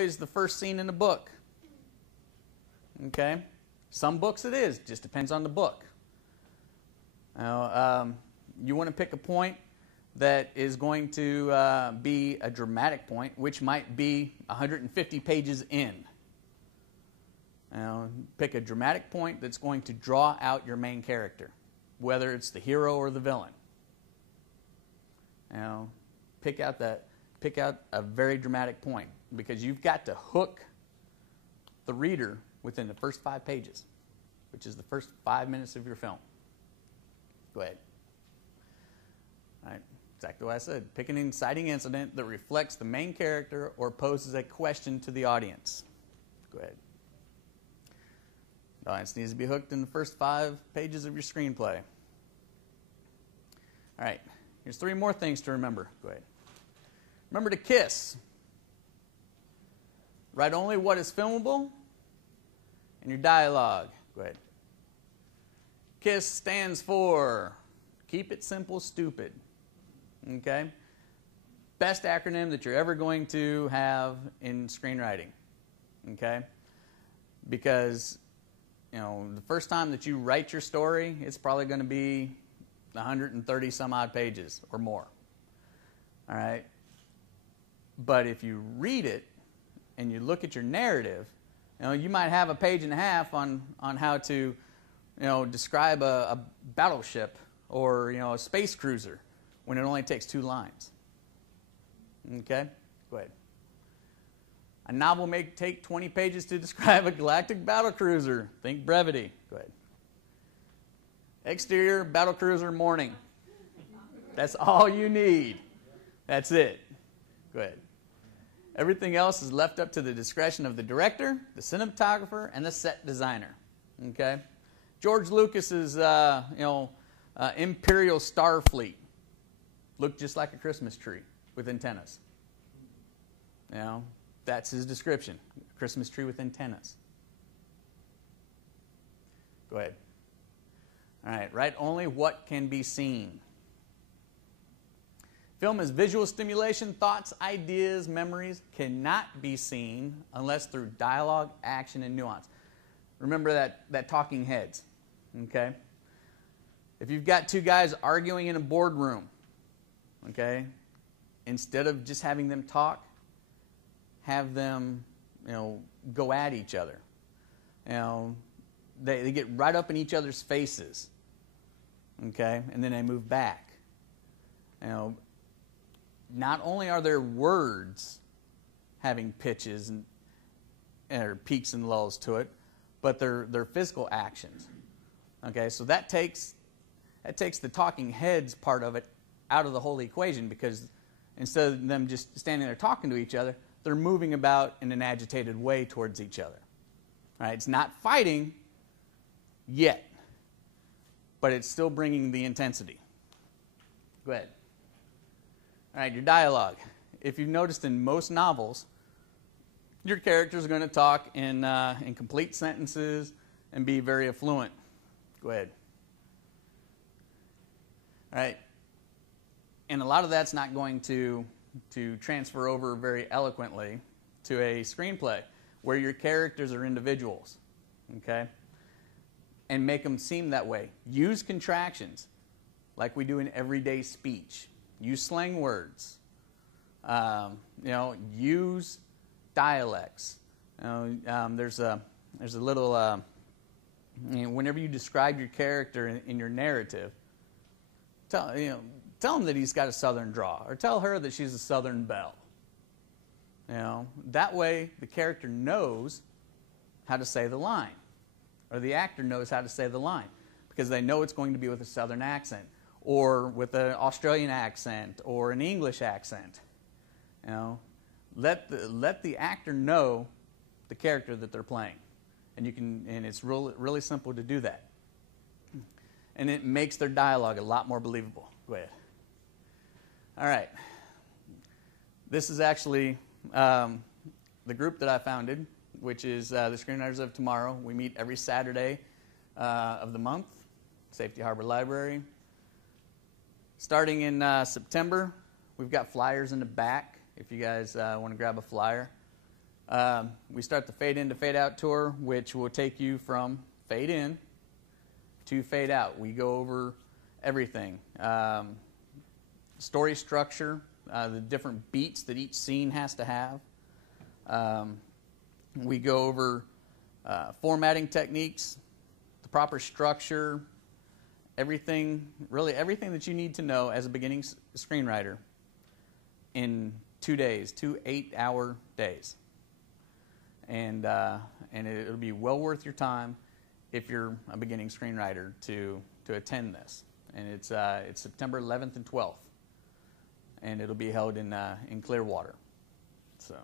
always the first scene in a book. Okay? Some books it is. Just depends on the book. Now, you want to pick a point that is going to be a dramatic point, which might be 150 pages in. Now, pick a dramatic point that's going to draw out your main character, whether it's the hero or the villain. Now, pick out a very dramatic point, because you've got to hook the reader within the first 5 pages, which is the first 5 minutes of your film. Go ahead. All right, exactly what I said. Pick an inciting incident that reflects the main character or poses a question to the audience. Go ahead. The audience needs to be hooked in the first 5 pages of your screenplay. All right, here's 3 more things to remember. Go ahead. Remember to KISS. Write only what is filmable and your dialogue. Go ahead. KISS stands for Keep It Simple, Stupid. Okay? Best acronym that you're ever going to have in screenwriting. Okay? Because, the first time that you write your story, it's probably going to be 130 some odd pages or more. All right? But if you read it and you look at your narrative, you might have a page and a half on how to describe a battleship or a space cruiser when it only takes 2 lines. Okay? Go ahead. A novel may take 20 pages to describe a galactic battlecruiser. Think brevity. Go ahead. Exterior battlecruiser morning. That's all you need. That's it. Go ahead. Everything else is left up to the discretion of the director, the cinematographer, and the set designer. Okay? George Lucas's Imperial Starfleet looked just like a Christmas tree with antennas. That's his description. A Christmas tree with antennas. Go ahead. All right, write only what can be seen. Film is visual stimulation. Thoughts, ideas, memories cannot be seen unless through dialogue, action, and nuance. Remember that talking heads. Okay? If you've got 2 guys arguing in a boardroom, okay, instead of just having them talk, have them, go at each other. They get right up in each other's faces, okay, and then they move back. Not only are their words having pitches or peaks and lulls to it, but their physical actions. Okay, so that takes the talking heads part of it out of the whole equation, because instead of them just standing there talking to each other, they're moving about in an agitated way towards each other. All right, it's not fighting yet, but it's still bringing the intensity. Go ahead. All right, your dialogue. If you've noticed in most novels, your characters are going to talk in complete sentences and be very affluent. Go ahead. All right. And a lot of that's not going to transfer over very eloquently to a screenplay where your characters are individuals. Okay? And make them seem that way. Use contractions like we do in everyday speech. Use slang words. Use dialects. There's a little whenever you describe your character in your narrative, tell him that he's got a southern draw, or tell her that she's a southern belle. That way the character knows how to say the line, or the actor knows how to say the line, because they know it's going to be with a southern accent, or with an Australian accent, or an English accent. Let the actor know the character that they're playing, and it's really simple to do that, and it makes their dialogue a lot more believable. Go ahead. All right. This is actually the group that I founded, which is the Screenwriters of Tomorrow. We meet every Saturday of the month, Safety Harbor Library. Starting in September, we've got flyers in the back if you guys want to grab a flyer. We start the fade in to fade out tour, which will take you from fade in to fade out. We go over everything. Story structure, the different beats that each scene has to have. We go over formatting techniques, the proper structure, everything, really everything that you need to know as a beginning screenwriter in 2 days, 2 8-hour days. And it'll be well worth your time if you're a beginning screenwriter to attend this. And it's September 11th and 12th, and it'll be held in Clearwater. So.